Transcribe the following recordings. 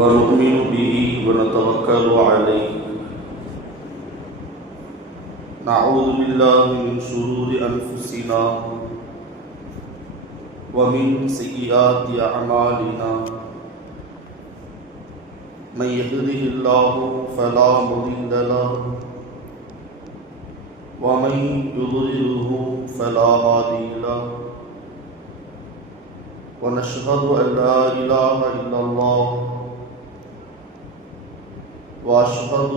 ونؤمن به ونتوكل عليه. نعوذ بالله من شرور أنفسنا ومن سيئات أعمالنا. من يهده الله فلا مضل له ومن يضلله فلا هادي له. ونشهد أن لا إله إلا الله وأشهد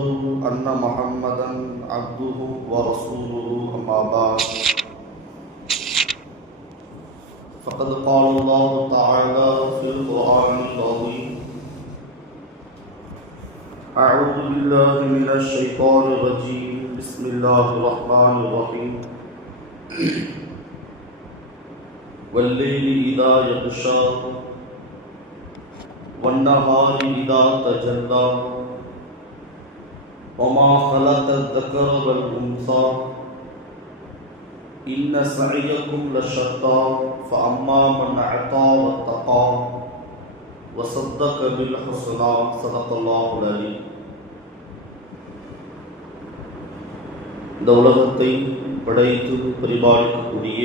أن محمدا عبده ورسوله، أما بعد. فقد قال الله تعالى في القرآن العظيم أعوذ بالله من الشيطان الرجيم. بسم الله الرحمن الرحيم. والليل إذا يغشى والنهار إذا تجلى وما خلق الذكر والأنثى إن سعيكم لشتى فأما من أعطى واتقى وصدق بالحسنى صدق الله العليم இந்த உலகத்தை படைத்து பரிபாலிக்கக்கூடிய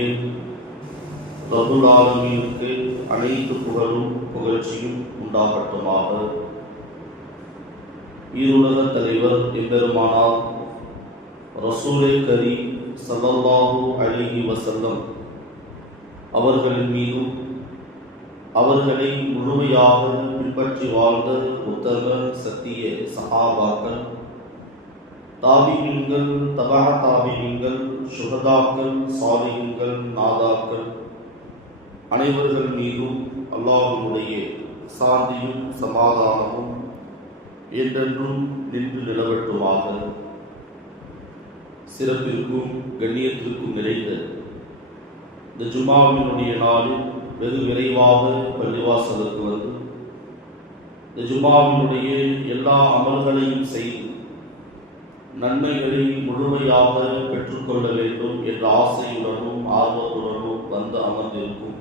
ரபுல் ஆலமீனுக்கு அனைத்து புகழும் புகழ்ச்சியும் உண்டாகட்டுமாக ஈருலக தலைவர் எம்பெருமானார் ரசூலே கரி சல்லல்லாஹு அலிஹி வசல்லம் அவர்களின் மீதும் அவர்களை முழுமையாக பின்பற்றி வாழ்ந்த உத்தம சத்திய சகாபாக்கள் தாபியங்கள் தபா தாபியங்கள் சுகதாக்கள் சாலியங்கள் நாதாக்கள் அனைவர்கள் மீதும் அல்லாஹனுடைய சாந்தியும் சமாதானமும் என்றென்றும் நின்று நிலவட்டுமாக. சிறப்பிற்கும் கண்ணியத்திற்கும் நிறைந்த இந்த ஜுமாவினுடைய நாளில் வெகு விரைவாக பள்ளிவாசலுக்கு வந்து இந்த ஜுமாவினுடைய எல்லா அமல்களையும் செய்து நன்மைகளை முழுமையாக பெற்றுக்கொள்ள வேண்டும் என்ற ஆசையுடனும் ஆர்வத்துடனும் வந்து அமர்ந்திருக்கும்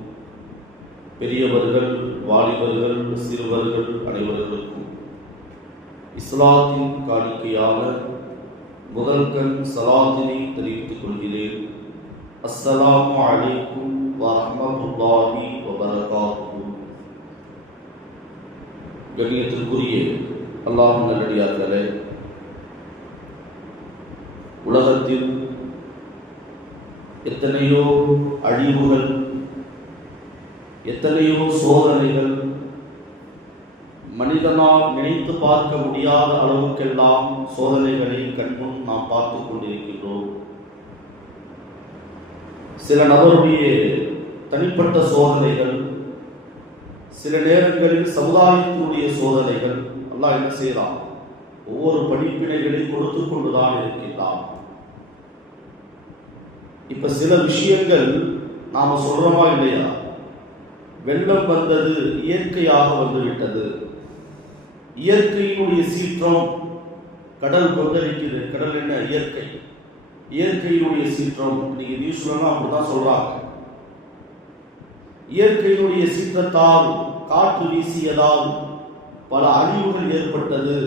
பெரியவர்கள் வாலிபர்கள் சிறுவர்கள் அனைவர்களுக்கும். இஸ்லாத்தின் காணிக்கையான முதல்கண் சலாத்தினை தெரிவித்துக் கொள்கிறேன். அஸ்ஸலாமு அலைக்கும் வரஹ்மத்துல்லாஹி வபரகாத்துஹு. கண்ணியத்திற்குரிய அல்லாஹ் நல்லடியார்களே உலகத்தில் எத்தனையோ அழிவுகள் எத்தனையோ சோதனைகள் மனிதனால் நினைத்து பார்க்க முடியாத அளவுக்கெல்லாம் சோதனைகளை கண்முன் நாம் பார்த்து கொண்டிருக்கின்றோம். சில நபருடைய தனிப்பட்ட சோதனைகள் சில நேரங்களில் சமுதாயத்தினுடைய சோதனைகள் எல்லாம் என்ன செய்யலாம் ஒவ்வொரு படிப்பினைகளை கொடுத்து கொண்டுதான் இருக்கின்றான். இப்ப சில விஷயங்கள் நாம சொல்றோமா இல்லையா? வெள்ளம் வந்தது இயற்கையாக வந்துவிட்டது. இயற்கையினுடைய சீற்றம் கடல் கொந்தளிக்குது. கடல் என்ன? இயற்கை. இயற்கையினுடைய சீற்றம். நீங்க நியூஸ்லாம் அப்படிதான் சொல்றாங்க. இயற்கையினுடைய சீற்றத்தால் காற்று வீசியதால் பல அழிவுகள் ஏற்பட்டது.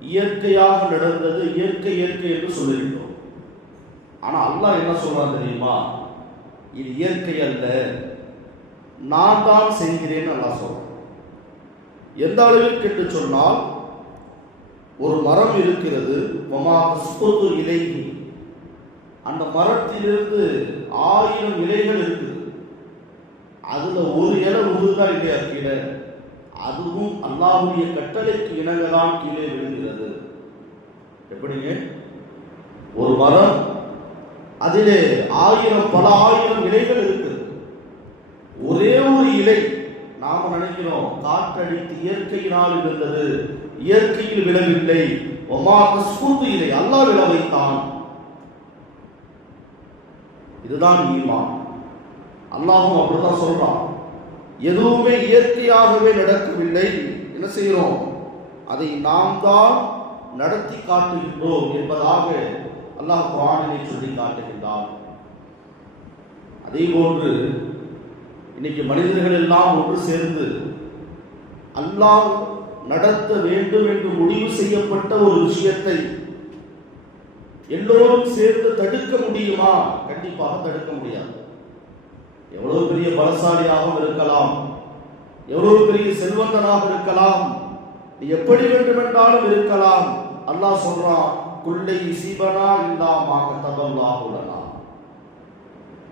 இயற்கையாக நடந்தது இயற்கை இயற்கை என்று சொல்லியிருக்கிறோம் ஆனா அல்லாஹ் என்ன சொல்றான் தெரியுமா? இது இயற்கை அல்ல. நான் தான் செய்கிறேன்னு அல்லாஹ் சொல்றேன். எந்த அளவிற்கு என்று சொன்னால் ஒரு மரம் இருக்கிறது இலை அந்த மரத்திலிருந்து ஆயிரம் இலைகள் இருக்குது. அதுல ஒரு இலை உழுதா இல்லையா கீழே? அதுவும் அல்லாஹுடைய கட்டளைக்கு இணங்கதான் கீழே விழுகிறது. எப்படிங்க? ஒரு மரம் அதிலே ஆயிரம் பல ஆயிரம் இலைகள் இருக்குது. ஒரே ஒரு இலை நாம நினைக்கிறோம் காற்றடித்து இயற்கையினால் இருந்தது. இயற்கையில் விழவில்லை. ஒமா கஸ்புத்து அல்லாஹ் விழ வைத்தான். இதுதான் ஈமான். அல்லாஹும் அப்படிதான் சொல்றான். எதுவுமே இயற்கையாகவே நடக்கவில்லை. என்ன செய்கிறோம்? அதை நாம் தான் நடத்தி காட்டுகின்றோம் என்பதாக அல்லாஹ் குரானினை சொல்லி காட்டுகின்றான். அதே போன்று இன்னைக்கு மனிதர்கள் எல்லாம் ஒன்று சேர்ந்து அல்லாஹ் நடத்த வேண்டும் என்று முடிவு செய்யப்பட்ட ஒரு விஷயத்தை எல்லோரும் சேர்ந்து தடுக்க முடியுமா? கண்டிப்பாக தடுக்க முடியாது. எவ்வளவு பெரிய பலசாலியாகவும் இருக்கலாம். எவ்வளவு பெரிய செல்வந்தனாக இருக்கலாம். எப்படி வேண்டுமென்றாலும் இருக்கலாம். அல்லாஹ் சொல்றான் குள்ளை சீபனா இல்லாமாக உள்ளனா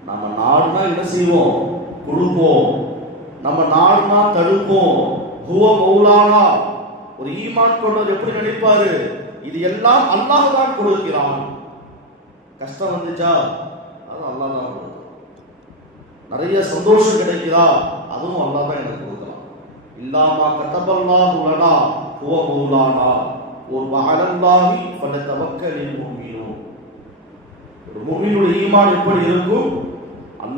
நம்ம நாடுனா என்ன செய்வோம்? கொடுப்போம். நம்ம நாடுனா தடுப்போம். ஹுவ மௌலானா. ஒரு ஈமான் கொண்டவர் எப்படி நினைப்பாரு? இது எல்லாம் அல்லாஹ் தான் கொடுக்கிறான். கஷ்டம் வந்துச்சா? அது அல்லாஹ் தான் நிறைய சந்தோஷம் கிடைக்குதா அதுவும் அல்லாஹ் தான் எனக்கு கொடுக்கலாம். இல்லாமா கத்தபல்லாஹ் உள்ளனா ஹுவ மௌலானா. ஒரு வஅலல்லாஹி ஃபலதவக்கலில் முஃமினூன். ஒரு முஃமினுடைய ஈமான் எப்படி இருக்கும்?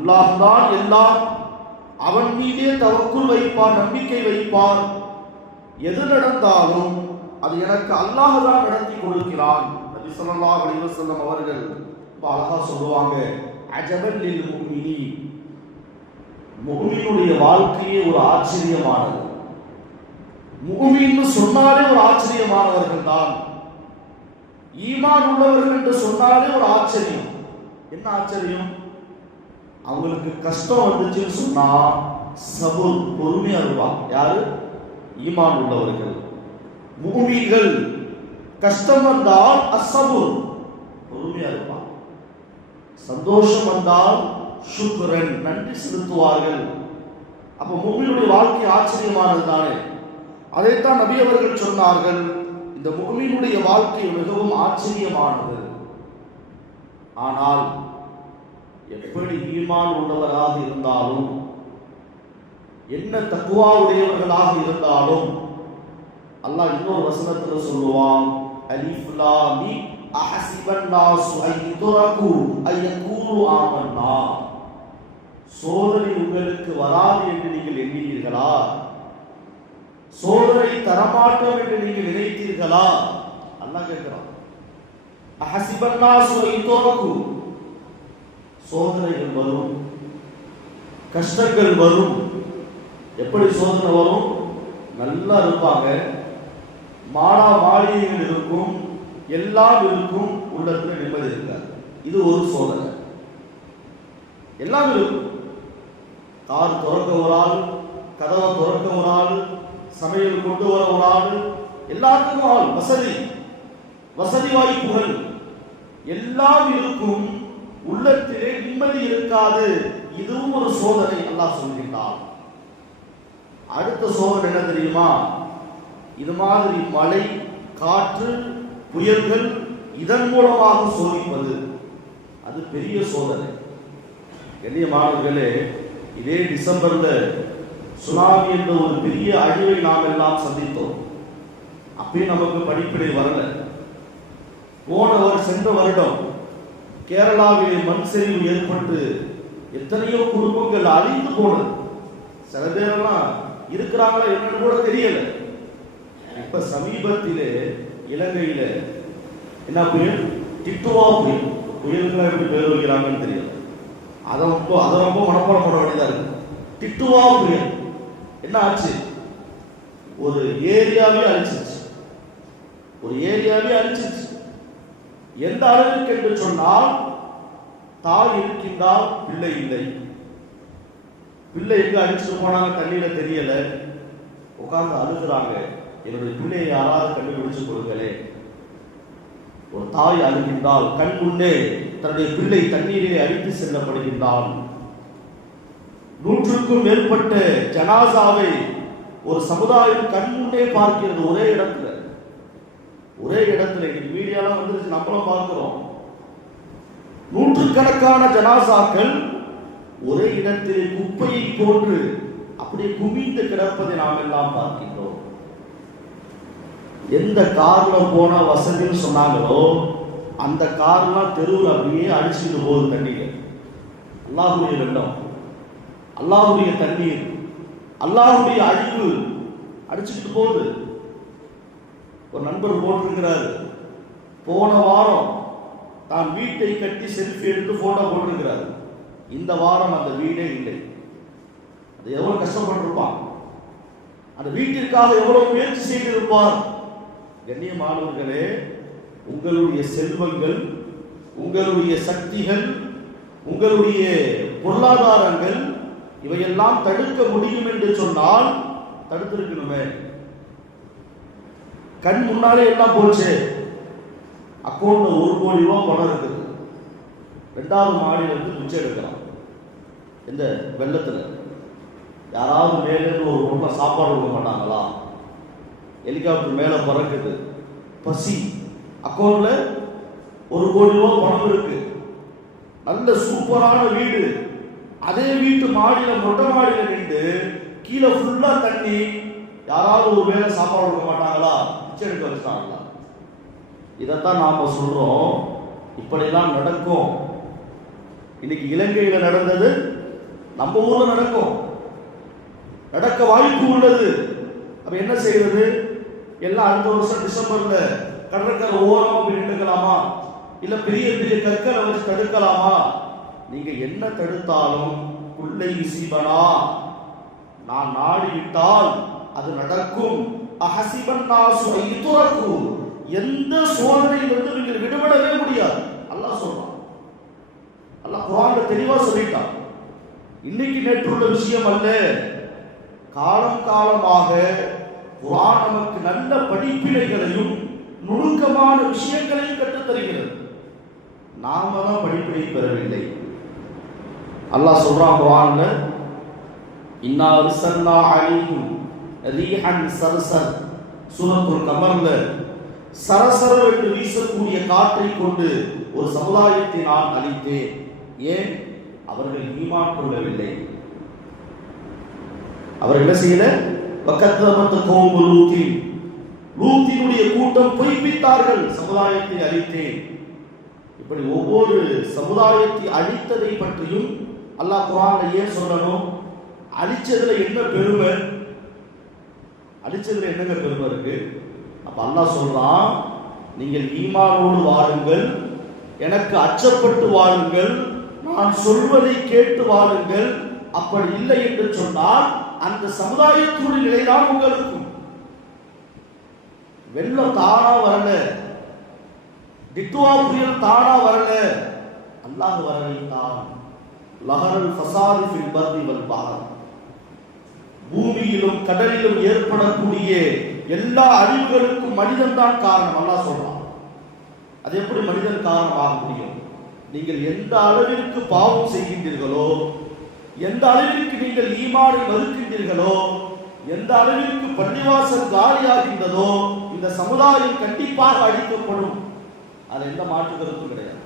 அல்லாஹ்தான் எல்லாம் அவன் மீதே தவக்குள் வைப்பான் நம்பிக்கை வைப்பான். எது நடந்தாலும் அது எனக்கு அல்லாஹ் தான் நடத்தி கொடுக்கிறான். நபி சொல்லா அலைஹி அவர்கள் ரொம்ப அழகா சொல்லுவாங்க அஜபல் லில் முகமியினுடைய வாழ்க்கையே ஒரு ஆச்சரியமானது. முகமின்னு சொன்னாலே ஒரு ஆச்சரியமானவர்கள் தான். ஈமான் உள்ளவர்கள் என்று சொன்னாலே ஒரு ஆச்சரியம். என்ன ஆச்சரியம்? அவங்களுக்கு கஷ்டம் வந்துச்சுன்னு சொன்னா சபுர் பொறுமையா இருப்பாங்க யாரு? ஈமான் உள்ளவர்கள். பூமிகள் கஷ்டம் வந்தால் அசபுர் பொறுமையா இருப்பா. சந்தோஷம் வந்தால் சுக்ரன். நன்றி செலுத்துவார்கள். அப்ப மூமினுடைய வாழ்க்கை ஆச்சரியமானது தானே. அதைத்தான் நபி அவர்கள் சொன்னார்கள் இந்த முகமீனுடைய வாழ்க்கை மிகவும் ஆச்சரியமானது. ஆனால் எப்படி ஈமான் உள்ளவராக இருந்தாலும் என்ன தக்குவா உடையவர்களாக இருந்தாலும் அல்லாஹ் இன்னொரு வசனத்துல சொல்லுவான் அலிஃப் லாம் மீம் அஹஸிபன் நாசு அன் ஆமன்னா. சோதனை உங்களுக்கு வராது என்று நீங்கள் எண்ணினீர்களா? சோதனை தரமாட்டோம் என்று நீங்கள் நினைத்தீர்களா? அல்லாஹ் கேட்கிறான் அஹஸிபன் நாசு சோதனைகள் வரும் கஷ்டங்கள் வரும். எப்படி சோதனை வரும்? நல்லா இருப்பாங்க. மாடா மாளிகைகள் இருக்கும். எல்லாம் இருக்கும். உள்ளத்துல நிம்மதி இருக்காது. இது ஒரு சோதனை. எல்லாம் இருக்கும். கார் துறக்க ஒரு ஆள் கதவை திறக்க ஒரு ஆள் சமையல் கொண்டு வர ஒரு ஆள் எல்லாத்துக்கும் ஆள். வசதி. வசதி வாய்ப்புகள். எல்லாம் இருக்கும். உள்ளத்திலே நிம்மதி இருக்காது. இதுவும் ஒரு சோதனை அல்லாஹ் சொல்கின்றான் அடுத்த சோதனை என்ன தெரியுமா? இது மாதிரி மழை காற்று புயல்கள் இதன் மூலமாக சோதிப்பது. அது பெரிய சோதனை. எளிய மாணவர்களே இதே டிசம்பர்ல சுனாமி என்ற ஒரு பெரிய அழிவை நாம் எல்லாம் சந்தித்தோம். அப்பயும் நமக்கு படிப்பினை வரல. போன சென்ற வருடம் கேரளாவிலே மண் சரிவு ஏற்பட்டு எத்தனையோ குடும்பங்கள் அழிந்து போனது. சில பேரெல்லாம் இருக்கிறாங்களா என்னன்னு கூட தெரியல. இப்ப சமீபத்திலே இலங்கையில என்ன புயல்? டிட்டுவா புயல். புயல்களை எப்படி பேர் வைக்கிறாங்கன்னு தெரியல. அதை ரொம்ப அதை ரொம்ப மனப்பாடம் பண்ண வேண்டியதா இருக்கு. டிட்டுவா புயல். என்ன ஆச்சு? ஒரு ஏரியாவே அழிச்சிருச்சு. ஒரு ஏரியாவே அழிச்சிருச்சு. எந்த அளவிற்கு என்று சொன்னால் தாய் இருக்கின்றால் பிள்ளை இல்லை. பிள்ளை எங்க அடிச்சுட்டு போனாங்க தண்ணியில தெரியல. உட்கார்ந்து அழுகுறாங்க. என்னுடைய பிள்ளையை யாராவது கண்டுபிடிச்சு கொடுங்களே ஒரு தாய் அழுகின்றால் கண் முன்னே தன்னுடைய பிள்ளை தண்ணீரிலே அடித்து செல்லப்படுகின்றான் நூற்றுக்கும் மேற்பட்ட ஜனாசாவை ஒரு சமுதாயம் கண் முன்னே பார்க்கிறது ஒரே இடத்துல. ஒரே இடத்துல இன்னைக்கு மீடியாலாம் வந்துருச்சு நம்மளும் பார்க்கிறோம். நூற்றுக்கணக்கான ஜனாசாக்கள் ஒரே இடத்தில் குப்பையை போன்று அப்படியே குமிந்து கிடப்பதை நாம் எல்லாம் பார்க்கின்றோம். எந்த கார்ல போன வசதின்னு சொன்னாங்களோ அந்த கார்லாம் தெருவில் அப்படியே அடிச்சுட்டு போகுது தண்ணீர் அல்லாஹுடைய வெள்ளம் அல்லாஹுடைய தண்ணீர் அல்லாஹுடைய அழிவு அடிச்சுட்டு போகுது. ஒரு நண்பர் போட்டிருக்கிறாரு. போன வாரம் தான் வீட்டை கட்டி செல்ஃபி எடுத்து போட்டோ போட்டிருக்கிறாரு. இந்த வாரம் அந்த வீடே இல்லை. அது எவ்வளவு கஷ்டப்பட்டிருப்பான். அந்த வீட்டிற்காக எவ்வளவு முயற்சி செய்திருப்பார் கண்ணியமானவர்களே உங்களுடைய செல்வங்கள் உங்களுடைய சக்திகள் உங்களுடைய பொருளாதாரங்கள் இவையெல்லாம் தடுக்க முடியும் என்று சொன்னால் தடுத்திருக்கணுமே. கண் முன்னாலே எல்லாம் போச்சு. அக்கௌண்ட்ல ஒரு கோடி ரூபாய் பணம் இருக்குது ரெண்டாவது மாடியில இருந்து பிச்சை எடுக்கலாம். இந்த வெள்ளத்தில். யாராவது மேலேருந்து ஒரு பொண்ணை சாப்பாடு கொடுக்க மாட்டாங்களா? ஹெலிகாப்டர் மேலே பறக்குது. பசி. அக்கௌண்ட்ல ஒரு கோடி ரூபா பணம் இருக்கு. நல்ல சூப்பரான வீடு. அதே வீட்டு மாடியில மொட்டை மாடியில நின்று கீழே ஃபுல்லா தண்ணி. யாராவது ஒரு வேலை சாப்பாடு கொடுக்க மாட்டாங்களா? பிச்சை எடுக்க இதைத்தான் நாம சொல்றோம். இப்படிலாம் நடக்கும். இன்னைக்கு இலங்கையில் நடந்தது நம்ம ஊர்ல நடக்கும். நடக்க வாய்ப்பு உள்ளது. அப்ப என்ன செய்வது? எல்லாம் அடுத்த வருஷம் டிசம்பர்ல கடற்கரை ஓரமா போய் நின்றுக்கலாமா? இல்ல பெரிய பெரிய கற்களை வச்சு தடுக்கலாமா? நீங்க என்ன தடுத்தாலும் பிள்ளை விசீபனா நான் நாடிவிட்டால் அது நடக்கும். அஹசிபன் நாசு ஐதுரக்கு எந்த சோதனையிலிருந்து நீங்கள் விடுபடவே முடியாது. அல்லாஹ் சொல்றான். அல்லாஹ் குர்ஆன்ல தெளிவா சொல்லிட்டான். இன்னைக்கு நேற்றுள்ள விஷயம் அல்ல. காலம் காலமாக குர்ஆன் நமக்கு நல்ல படிப்பினைகளையும் நுணுக்கமான விஷயங்களையும் கற்றுத் தருகிறது நாம தான் படிப்பினை பெறவில்லை. அல்லாஹ் சொல்றான் குர்ஆன்ல இன்னா அர்சல்னா அலைஹிம் ரீஹன் சர்சர். சூரத்துல் கமர்ல சரசர என்று வீசக்கூடிய காற்றை கொண்டு ஒரு சமுதாயத்தை நான் அளித்தேன் ஏன்? அவர்கள் ஈமான் கொள்ளவில்லை. அவர் என்ன செய்யல? வக்கத்தமத்து கோம்பு லூத்தி லூத்தினுடைய கூட்டம் பொய்ப்பித்தார்கள். சமுதாயத்தை அழித்தேன். இப்படி ஒவ்வொரு சமுதாயத்தை அழித்ததை பற்றியும் அல்லாஹ் குரான் ஏன் சொல்லணும்? அழிச்சதுல என்ன பெருமை? அடிச்சதுல என்னங்க பெருமை இருக்கு? அப்ப அல்லா சொல்றான் நீங்கள் ஈமானோடு வாழுங்கள் எனக்கு அச்சப்பட்டு வாழுங்கள் நான் சொல்வதை கேட்டு வாழுங்கள் அப்படி இல்லை என்று சொன்னால் அந்த சமுதாயத்துடைய நிலைதான் உங்களுக்கும். வெள்ளம் தானா வரல. டிட்டுவா புயல் தானா வரல. அல்லாஹ் வர தான் லஹரல் ஃபசாது ஃபில் பர்தி வல் பஹர். பூமியிலும் கடலிலும் ஏற்படக்கூடிய எல்லா அழிவுகளுக்கும் மனிதன் தான் காரணம். அல்லா சொல்றான். அது எப்படி மனிதன் காரணமாக முடியும்? நீங்கள் எந்த அளவிற்கு பாவம் செய்கின்றீர்களோ எந்த அளவிற்கு நீங்கள் ஈமானை மறுக்கின்றீர்களோ எந்த அளவிற்கு பள்ளிவாசல் காலியாகின்றதோ இந்த சமுதாயம் கண்டிப்பாக அழிக்கப்படும். அது எந்த மாற்று கருத்தும் கிடையாது.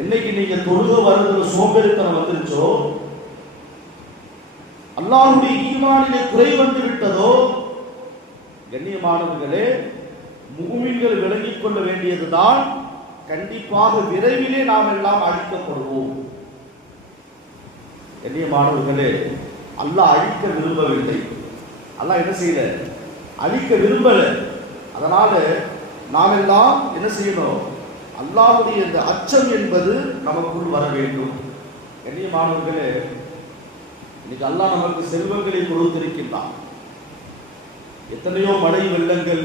என்னைக்கு நீங்கள் தொழுக வருது சோம்பேறித்தனம் வந்துருச்சோ அல்லாஹுடைய ஈமானிலே குறை வந்து விட்டதோ? கண்ணியமானவர்களே மூமின்கள் விளங்கிக் கொள்ள வேண்டியதுதான். கண்டிப்பாக விரைவிலே நாம் எல்லாம் அழிக்கப்படுவோம். கண்ணியமானவர்களே அல்லாஹ் அழிக்க விரும்பவில்லை. அல்லாஹ் என்ன செய்யல? அழிக்க விரும்பல. அதனால நாம் எல்லாம் என்ன செய்யணும்? அல்லாஹ்வுடைய இந்த அச்சம் என்பது நமக்குள் வர வேண்டும். கண்ணியமானவர்களே இன்னைக்கு அல்லாஹ் நமக்கு செல்வங்களை கொடுத்திருக்கின்றான். எத்தனையோ மழை வெள்ளங்கள்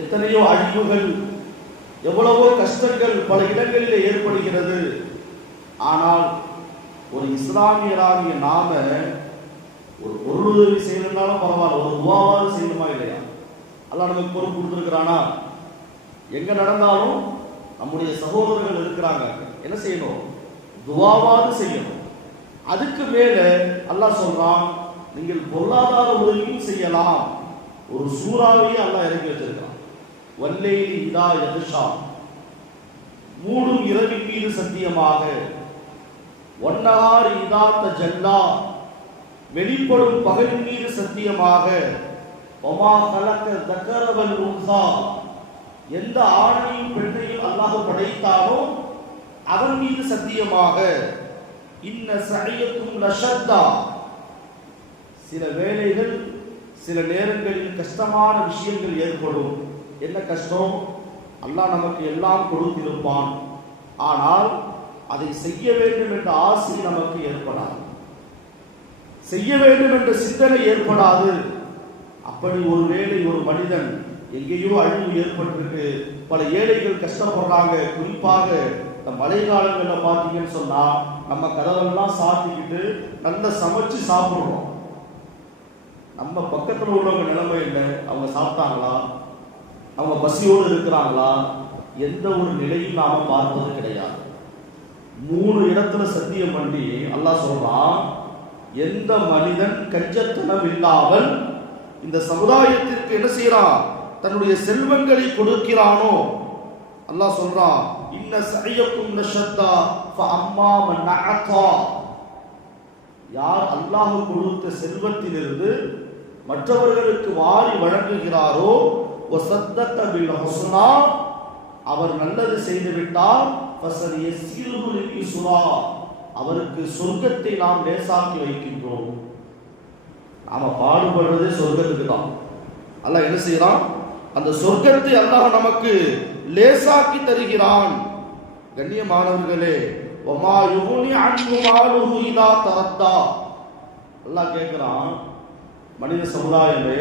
எத்தனையோ அழிவுகள் எவ்வளவோ கஷ்டங்கள் பல இடங்களிலே ஏற்படுகிறது. ஆனால் ஒரு இஸ்லாமியராகிய நாம ஒரு பொருளுதவி செய்யணும்னாலும் பரவாயில்ல ஒரு துவாவாவது செய்யணுமா இல்லையா? அல்ல நமக்கு பொறுப்பு கொடுத்துருக்கிறானா? எங்க நடந்தாலும் நம்முடைய சகோதரர்கள் இருக்கிறாங்க. என்ன செய்யணும்? துவாவாவது செய்யணும். அதுக்கு மேல அல்லாஹ் சொல்றான் நீங்கள் பொருளாதார உதவியும் செய்யலாம். ஒரு சூறாவையும் அல்லாஹ் இறங்கி வச்சிருக்கான். வல்லேலி இதா யதுஷா. மூடும் இரவின் மீது சத்தியமாக. ஒன்னகார் இதாத்த ஜல்லா வெளிப்படும் பகலின் மீது சத்தியமாக. ஒமா கலக்க தக்கரவல் உன்சா. எந்த ஆணையும் பெண்ணையும் அல்லாஹ் படைத்தாலும் அவன் மீது சத்தியமாக. இன்ன சரியக்கும் லஷத்தா. சில வேலைகள் சில நேரங்களில் கஷ்டமான விஷயங்கள் ஏற்படும். என்ன கஷ்டம்? அல்லாஹ் நமக்கு எல்லாம் கொடுத்திருப்பான். ஆனால் அதை செய்ய வேண்டும் என்ற ஆசை நமக்கு ஏற்படாது. செய்ய வேண்டும் என்ற சிந்தனை ஏற்படாது. அப்படி ஒரு வேலை ஒரு மனிதன் எங்கேயோ அழிவு ஏற்பட்டிருக்கு. பல ஏழைகள் கஷ்டப்படுறாங்க. குறிப்பாக இந்த மழை காலங்களில் பார்த்தீங்கன்னு சொன்னா நம்ம கதவெல்லாம் சாத்திக்கிட்டு நல்லா சமைச்சு சாப்பிடுறோம் நம்ம பக்கத்தில் உள்ளவங்க நிலைமை என்ன? அவங்க சாப்பிட்டாங்களா? அவங்க பசியோடு இருக்கிறாங்களா? எந்த ஒரு நிலையும் நாம பார்ப்பது கிடையாது. மூணு இடத்துல சத்தியம் பண்ணி அல்லாஹ் சொல்றான் எந்த மனிதன் கஞ்சத்தனம் இல்லாமல் இந்த சமுதாயத்திற்கு என்ன செய்யறான்? தன்னுடைய செல்வங்களை கொடுக்கிறானோ? அல்லாஹ் சொல்றான் இன்ன சரியக்கும் நஷத்தா அம்மா நஅதா யார் அல்லாஹ் கொடுத்த செல்வத்திலிருந்து மற்றவர்களுக்கு வாரி வழங்குகிறாரோ வசத்தத்த அவர் நல்லது செய்து விட்டால் ஃபசல் அவருக்கு சொர்க்கத்தை நாம் லேசாக்கி வைக்கின்றோம். நாம பாடுபடுறதே சொர்க்கத்துக்கு தான் அல்ல என்ன செய்யலாம் அந்த சொர்க்கத்தை அல்லாஹ் நமக்கு லேசாக்கி தருகிறான். கண்ணியமானவர்களே ஒமா யுகுனி அன்ஹு இதா தரத்தா. எல்லாம் கேட்குறான் மனித சமுதாயமே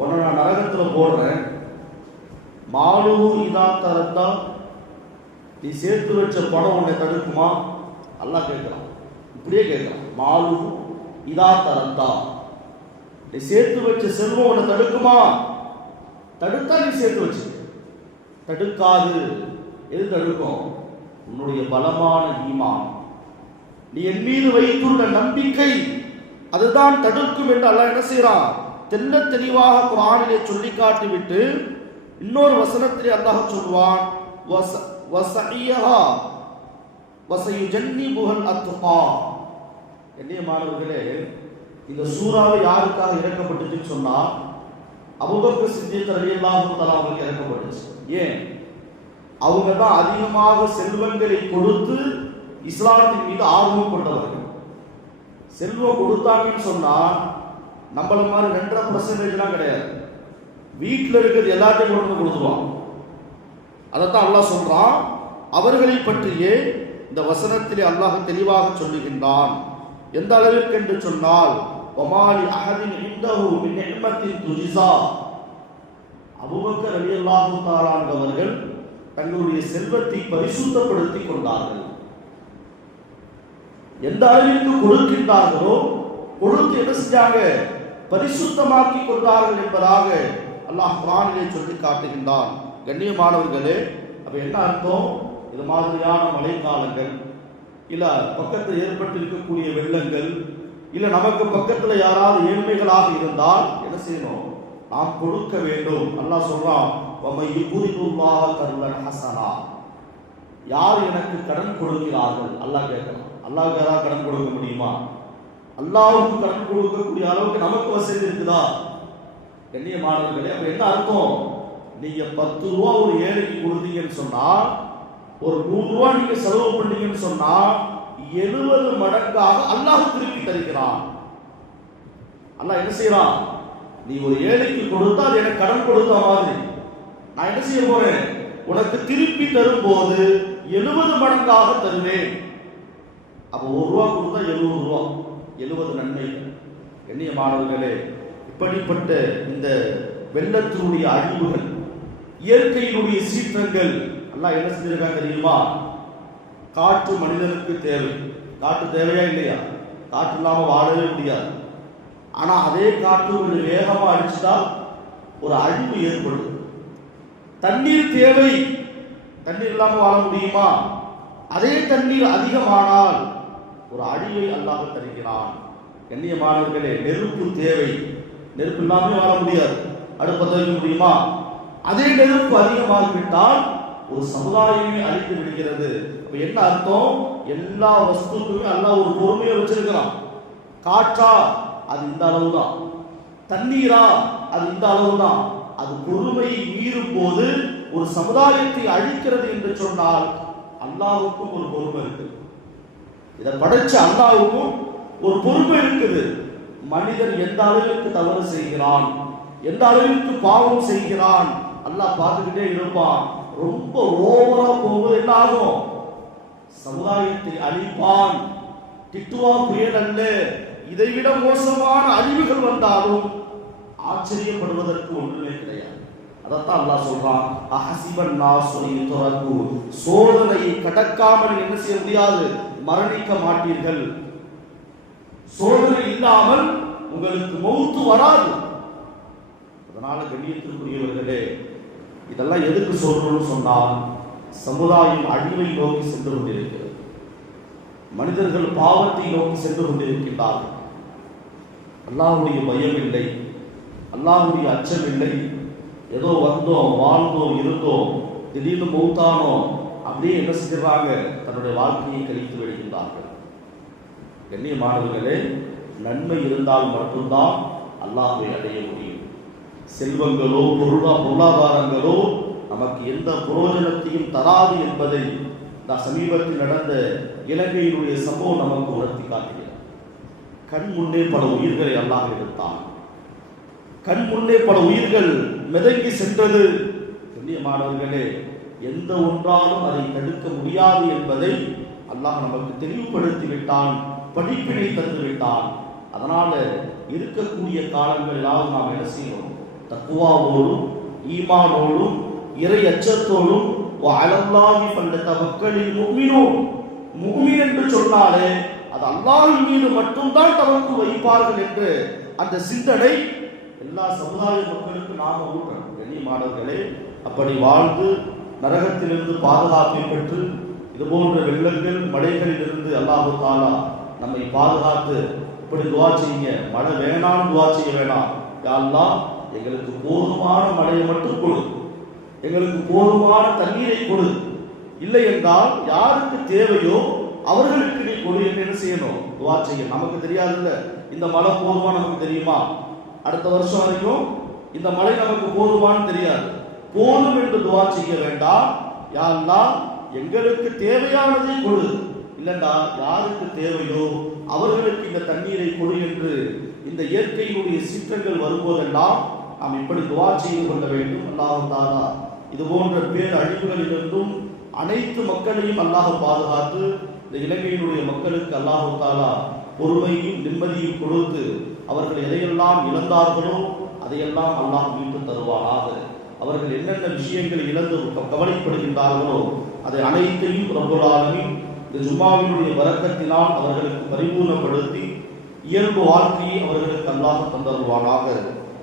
உன்னை நான் நரகத்தில் போடுறேன். மாலுஹு இதா தரத்தா நீ சேர்த்து வச்ச பணம் உன்னை தடுக்குமா? எல்லாம் கேட்குறான் இப்படியே கேட்குறான் மாலுஹு இதா தரத்தா. நீ சேர்த்து வச்ச செல்வம் உன்னை தடுக்குமா? தடுத்தா நீ சேர்த்து வச்சு. தடுக்காது எது தடுக்கும் உன்னுடைய பலமான ஈமான். நீ என் மீது வைத்துள்ள நம்பிக்கை அதுதான் தடுக்கும் என்று அல்ல என்ன செய்யறான் தெல்ல தெளிவாக குரானிலே சொல்லி காட்டிவிட்டு இன்னொரு வசனத்திலே அல்லாஹ் சொல்வான் வச- என்னைய மாணவர்களே இந்த சூறாவை யாருக்காக இறக்கப்பட்டுச்சுன்னு சொன்னா அபூபக்கர் சித்திக் ரலியல்லாஹு தஆலா அவங்களுக்கு இறக்கப்பட்டுச்சு. ஏன்? அவங்க தான் அதிகமாக செல்வங்களை கொடுத்து இஸ்லாத்தின் மீது ஆர்வம் கொண்டவர்கள். செல்வம் கொடுத்தாங்கன்னு சொன்னா நம்மள மாதிரி ரெண்டரை பர்சன்டேஜ்லாம் கிடையாது. வீட்டில் இருக்கிறது எல்லாத்தையும் கொண்டு கொடுத்துருவான் அதைத்தான் அல்லாஹ் சொல்றான் அவர்களை பற்றியே இந்த வசனத்திலே அல்லாஹ் தெளிவாக சொல்லுகின்றான். எந்த அளவிற்கு என்று சொன்னால் ஒமாலி அகதின் இந்தஹு மின் நிஅமத்தின் துஜிசா அபூபக்கர் ரலியல்லாஹு தஆலா தங்களுடைய செல்வத்தை பரிசுத்தப்படுத்திக் கொண்டார்கள். எந்த அளவிற்கு கொடுக்கின்றார்களோ கொடுத்து என்ன செஞ்சாங்க? பரிசுத்தமாக்கி கொண்டார்கள் என்பதாக அல்லாஹ் குரானிலே சொல்லி காட்டுகின்றான். கண்ணியமானவர்களே அப்ப என்ன அர்த்தம்? இது மாதிரியான மழைக்காலங்கள் இல்ல பக்கத்தில் ஏற்பட்டிருக்கக்கூடிய வெள்ளங்கள் இல்ல நமக்கு பக்கத்துல யாராவது ஏழ்மைகளாக இருந்தால் என்ன செய்யணும்? நாம் கொடுக்க வேண்டும். அல்லாஹ் சொல்றான் ஹசனா யார் எனக்கு கடன் கொடுக்கிறார்கள்? அல்லாஹ் கேட்கலாம் அல்லாஹ் யாராவது கடன் கொடுக்க முடியுமா? அல்லாவுக்கு கடன் கொடுக்கக்கூடிய அளவுக்கு நமக்கு வசதி இருக்குதா? கண்ணியமானவர்களே அப்ப என்ன அர்த்தம்? நீங்க பத்து ரூபா ஒரு ஏழைக்கு கொடுத்தீங்கன்னு சொன்னா ஒரு நூறு ரூபா நீங்க செலவு பண்ணீங்கன்னு சொன்னா எழுபது மடங்காக அல்லாஹ் திருப்பி தருகிறான். அல்லாஹ் என்ன செய்யறான்? நீ ஒரு ஏழைக்கு கொடுத்தா அது எனக்கு கடன் கொடுத்த மாதிரி. நான் என்ன செய்ய போறேன்? உனக்கு திருப்பி தரும்போது எழுபது மடங்காக தருவேன். அப்போ ஒரு ரூபா கொடுத்தா எழுபது ரூபா. எழுபது நன்மை. எண்ணிய மாணவர்களே இப்படிப்பட்ட இந்த வெள்ளத்தினுடைய அழிவுகள் இயற்கையினுடைய சீற்றங்கள் எல்லாம் என்ன செஞ்சிருக்காங்க தெரியுமா? காற்று மனிதனுக்கு தேவை. காற்று தேவையா இல்லையா? காற்று இல்லாமல் வாழவே முடியாது. ஆனால் அதே காற்று கொஞ்சம் வேகமாக அடிச்சுட்டா ஒரு அழிவு ஏற்படும். தண்ணீர் தேவை. தண்ணீர் இல்லாமல் வாழ முடியுமா? அதே தண்ணீர் அதிகமானால் ஒரு அழிவை அல்லாஹ் தருகிறான். கண்ணியமானவர்களே நெருப்பு தேவை. நெருப்பு இல்லாமல் வாழ முடியாது. அடுப்பத்த வைக்க முடியுமா? அதே நெருப்பு அதிகமாகிவிட்டால் ஒரு சமுதாயமே அழித்து விடுகிறது. அப்ப என்ன அர்த்தம்? எல்லா வஸ்துக்குமே அல்லாஹ் ஒரு பொறுமையை வச்சிருக்கிறான். காற்றா அது இந்த அளவு தான் தண்ணீரா அது இந்த அளவு தான் அது பொறுமையை மீறும் போது ஒரு சமுதாயத்தை அழிக்கிறது என்று சொன்னால் அல்லாவுக்கும் ஒரு பொறுமை இருக்கு இதை படைச்ச அல்லாவுக்கும் ஒரு பொறுமை இருக்குது. மனிதன் எந்த அளவிற்கு தவறு செய்கிறான்? எந்த அளவிற்கு பாவம் செய்கிறான்? அல்லாஹ் பார்த்துக்கிட்டே இருப்பான். ரொம்ப ஓவரா போகும்போது என்ன ஆகும் சமுதாயத்தை அழிப்பான். திட்டுவா புயல் அல்ல இதைவிட மோசமான அழிவுகள் வந்தாலும் ஆச்சரியப்படுவதற்கு ஒன்றுமே கிடையாது. அதைத்தான் அல்லாஹ் சொல்றான் அஹசிபன் நாசுரை துறக்கு சோதனையை கடக்காமல் என்ன செய்ய முடியாது? மரணிக்க மாட்டீர்கள். சோதனை இல்லாமல் உங்களுக்கு மௌத்து வராது. அதனால கண்ணியத்திற்குரியவர்களே இதெல்லாம் எதுக்கு சொல்றோம்னு சொன்னால் சமுதாயம் அழிவை நோக்கி சென்று கொண்டிருக்கிறது. மனிதர்கள் பாவத்தை நோக்கி சென்று கொண்டிருக்கின்றார்கள். அல்லாவுடைய பயம் இல்லை அல்லாஹ்வுடைய அச்சம் இல்லை. ஏதோ வந்தோம் வாழ்ந்தோம் இருந்தோம் திடீர்னு மௌத்தானோம் அப்படியே என்ன செய்கிறாங்க? தன்னுடைய வாழ்க்கையை கழித்து விடுகின்றார்கள். கண்ணியமானவர்களே நன்மை இருந்தால் மட்டும்தான் அல்லாஹை அடைய முடியும். செல்வங்களோ பொருளா பொருளாதாரங்களோ நமக்கு எந்த புரோஜனத்தையும் தராது என்பதை நான் சமீபத்தில் நடந்த இலங்கையினுடைய சம்பவம் நமக்கு உணர்த்தி காட்டுகிறது. கண் முன்னே பல உயிர்களை அல்லாஹ் எடுத்தான். கண் முன்னே பல உயிர்கள் மிதங்கி சென்றது. கண்ணியமானவர்களே எந்த ஒன்றாலும் அதை தடுக்க முடியாது என்பதை அல்லாஹ் நமக்கு தெளிவுபடுத்தி விட்டான் படிப்பினை தந்து விட்டான் அதனால இருக்கக்கூடிய காலங்களிலாவது நாம் என்ன செய்யணும்? தக்குவாவோடும் ஈமானோடும் இறை அச்சத்தோடும் அலல்லாஹி பண்ட மக்களில் முக்மினோம் முக்மின் என்று சொன்னாலே அது அல்லாஹின் மீது மட்டும்தான் தவக்கு வைப்பார்கள் என்று அந்த சிந்தனை எல்லா சமுதாய மக்களுக்கும் நாம ஊட்டணும். கண்ணியமானவர்களே அப்படி வாழ்ந்து நரகத்திலிருந்து பாதுகாப்பை பெற்று இது போன்ற வெள்ளங்கள் மழைகளிலிருந்து அல்லாஹு தாலா நம்மை பாதுகாத்து இப்படி துவா செய்யுங்க. மழை வேணாம்னு துவா செய்ய வேணாம். யாரெல்லாம் எங்களுக்கு போதுமான மழையை மட்டும் கொடு. எங்களுக்கு போதுமான தண்ணீரை கொடு. இல்லை என்றால் யாருக்கு தேவையோ அவர்களுக்கு நீ கொடு என்று என்ன செய்யணும்? துவா செய்ய நமக்கு தெரியாதுல்ல. இந்த மழை போதுமா நமக்கு தெரியுமா? அடுத்த வருஷம் வரைக்கும் இந்த மழை நமக்கு போதுமான்னு தெரியாது. போதும் என்று துவா செய்ய வேண்டாம். யாருன்னா எங்களுக்கு தேவையானதை கொடு. இல்லைண்டா யாருக்கு தேவையோ அவர்களுக்கு இந்த தண்ணீரை கொடு என்று இந்த இயற்கையினுடைய சீற்றங்கள் வரும்போதெல்லாம் நாம் இப்படி துவா செய்து கொள்ள வேண்டும்? அல்லாஹு தாரா இது போன்ற பேர் அழிவுகளிலிருந்தும் அனைத்து மக்களையும் அல்லாஹ் பாதுகாத்து இந்த இலங்கையினுடைய மக்களுக்கு அல்லாஹு தாலா பொறுமையும் நிம்மதியும் கொடுத்து அவர்கள் எதையெல்லாம் இழந்தார்களோ அதையெல்லாம் அல்லாஹ் மீட்டு தருவானாக. அவர்கள் என்னென்ன விஷயங்கள் இழந்து கவலைப்படுகின்றார்களோ அதை அனைத்தையும் ரப்பல் இந்த ஜும்மாவினுடைய வரக்கத்தினால் அவர்களுக்கு பரிபூர்ணப்படுத்தி இயல்பு வாழ்க்கையை அவர்களுக்கு அல்லாஹ் தந்தருவானாக.